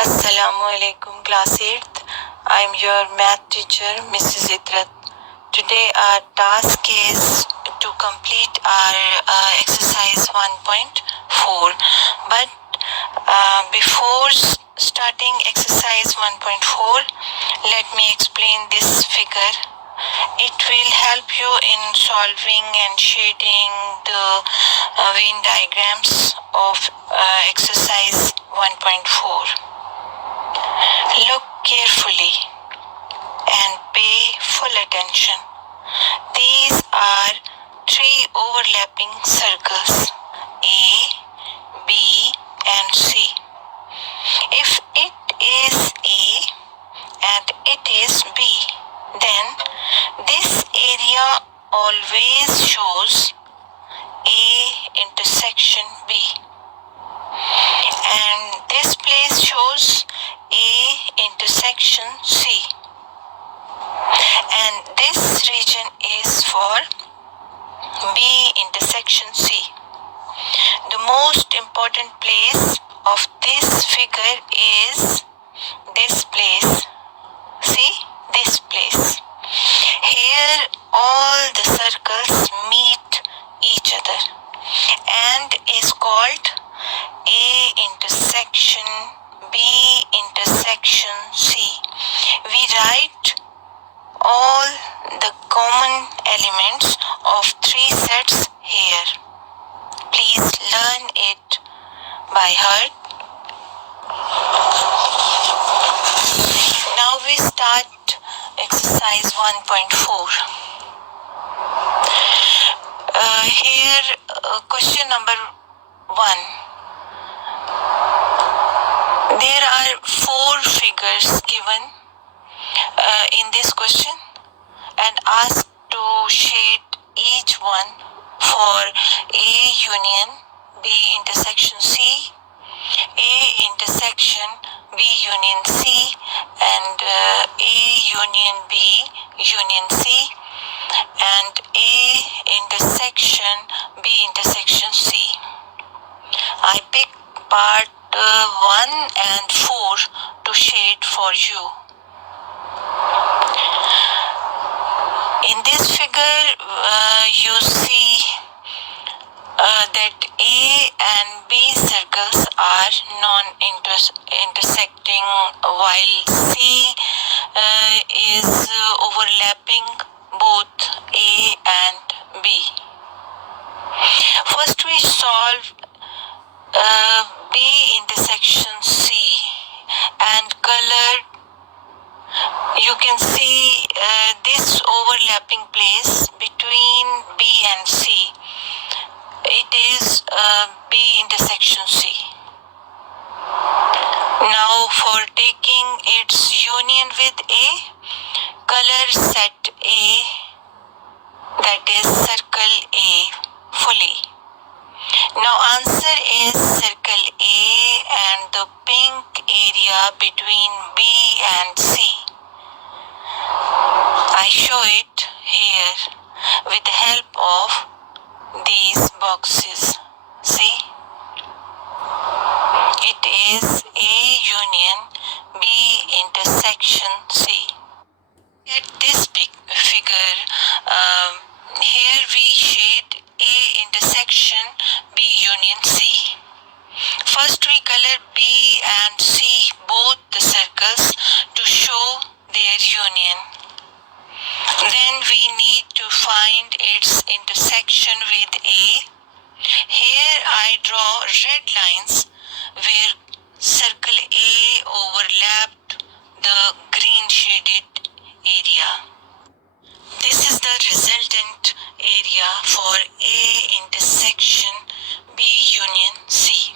Assalamu alaikum class 8th. I am your math teacher Mrs. Idrat. Today our task is to complete our exercise 1.4. But before starting exercise 1.4, let me explain this figure. It will help you in solving and shading the Venn diagrams of exercise 1.4. Look carefully and pay full attention. These are three overlapping circles, A, B, and C. If it is A and it is B, then this area always shows A intersection B. And this place shows A intersection C. And this region is for B intersection C. The most important place of this figure is this place. See, this place. Here all the circles meet each other and is called A intersection B intersection C. We write all the common elements of three sets here. Please learn it by heart. Now we start exercise 1.4. Here question number 1. There are 4 figures given in this question and asked to shade each one for A union B intersection C, A intersection B union C, and A union B union C, and A intersection B intersection C. I pick part 1 and 4 to shade for you. In this figure, you see that A and B circles are non-intersecting while C is overlapping both A and B. First we solve B intersection C and color. You can see this overlapping place between B and C. It is B intersection C. Now for taking its union with A, color set A, that is circle A fully. Now answer is circle A and the pink area between B and C. I show it here with the help of these boxes. See? It is A union B intersection C. At this figure, here we shade A intersection B union C. First we color B and C both the circles to show their union. Then we need to find its intersection with A. Here I draw red lines where circle A overlapped the green shaded area. This is the resultant area for A intersection B union C.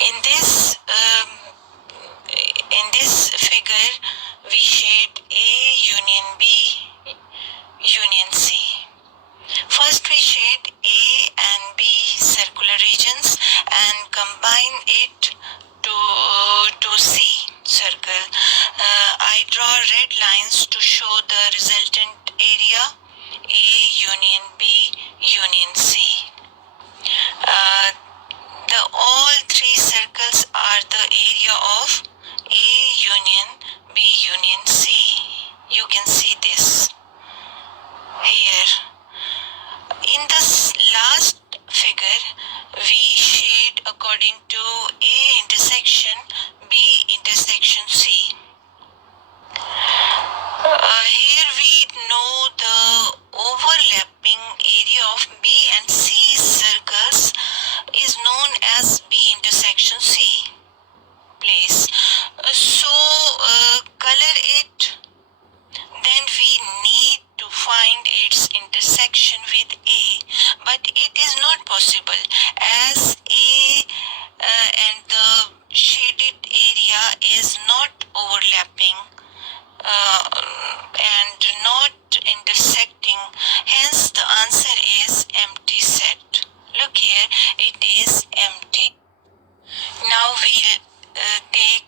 In this figure, we shade A union B union C. First we shade A and B circular regions and combine it to C circle. I draw red lines to show the resultant area A union B union C. All three circles are the area of union B union C. You can see this here. In this last figure, we shade according to A intersection B intersection C. Here we know the overlapping area of B and C circles is known as B intersection C place. Color it. Then we need to find its intersection with A, but it is not possible as A and the shaded area is not overlapping and not intersecting. Hence the answer is empty set. Look here, it is empty. Now we'll take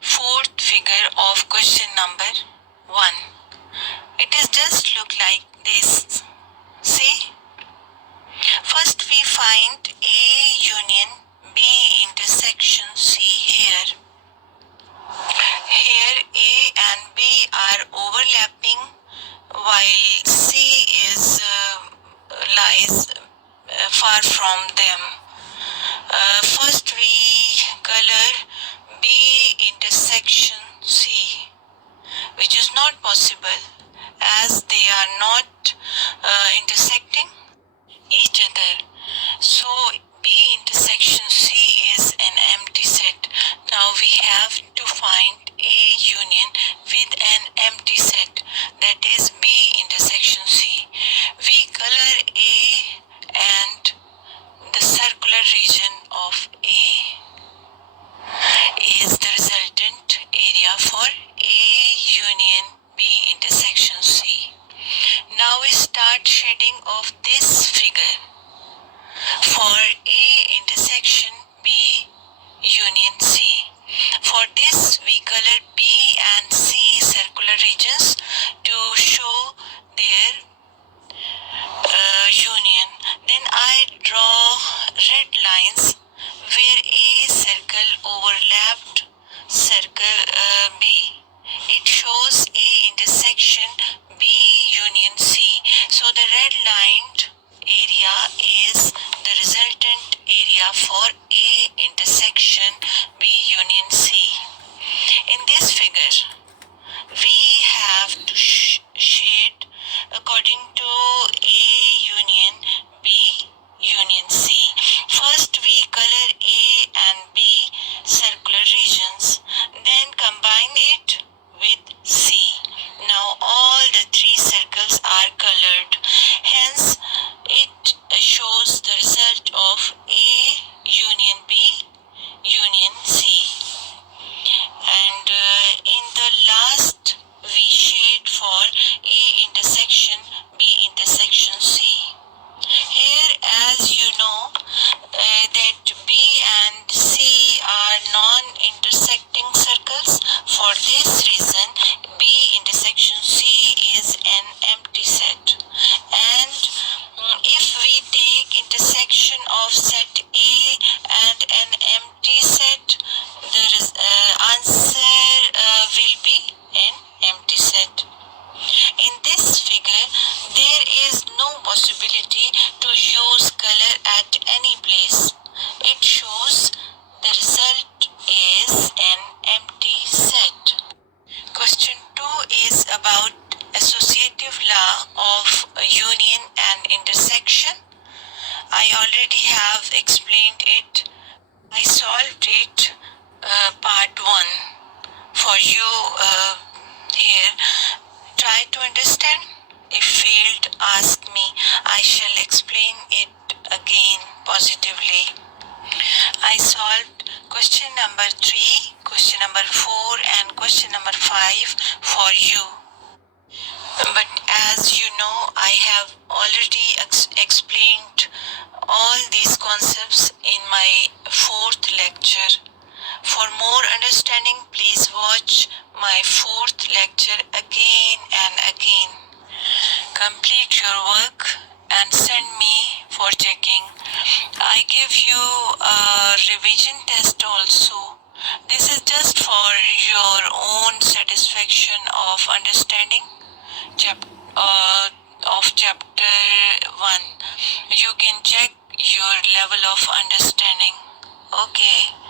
fourth figure of question number 1. It is just look like this. See? First we find A union B intersection C here. Here A and B are overlapping while C is lies far from them. First we color B intersection C, which is not possible as they are not intersecting each other. So B intersection C is an empty set. Now we have to find A union with an empty set, that is B intersection C. We color A and the circular region of A is the resultant area for A union B intersection C. Now we start shading of this figure. For A intersection B union C. For this we color B and C circular regions to show their union. Then I draw red lines where A circle overlapped circle B. It shows A intersection B union C. So the red lined area is the resultant area for A intersection B union C. In this figure, we have to shade according to A union B union C. First we color A and B circular regions, then combine it with C. Now all the three circles are colored. Hence it shows the result of A union B union C. And in the last we shade for A intersection B intersection C. Here, as you know, that B and C are non-intersecting circles. For this reason, B intersection C is an empty set. And if we take intersection of set A and an empty set, the answer will be an empty set. In this figure, there is no possibility to use color at any place. It shows the result is an empty set. Question 2 is about associative law of union and intersection. I already have explained it. I solved it part 1 for you here. Try to understand. If failed, ask me. I shall explain it again positively. I solved question number 3, question number 4 and question number 5 for you. But as you know, I have already explained all these concepts in my 4th lecture. For more understanding, please watch my 4th lecture again and again. Complete your work and send me for checking. I give you a revision test also. This is just for your own understanding of chapter 1. You can check your level of understanding. Okay.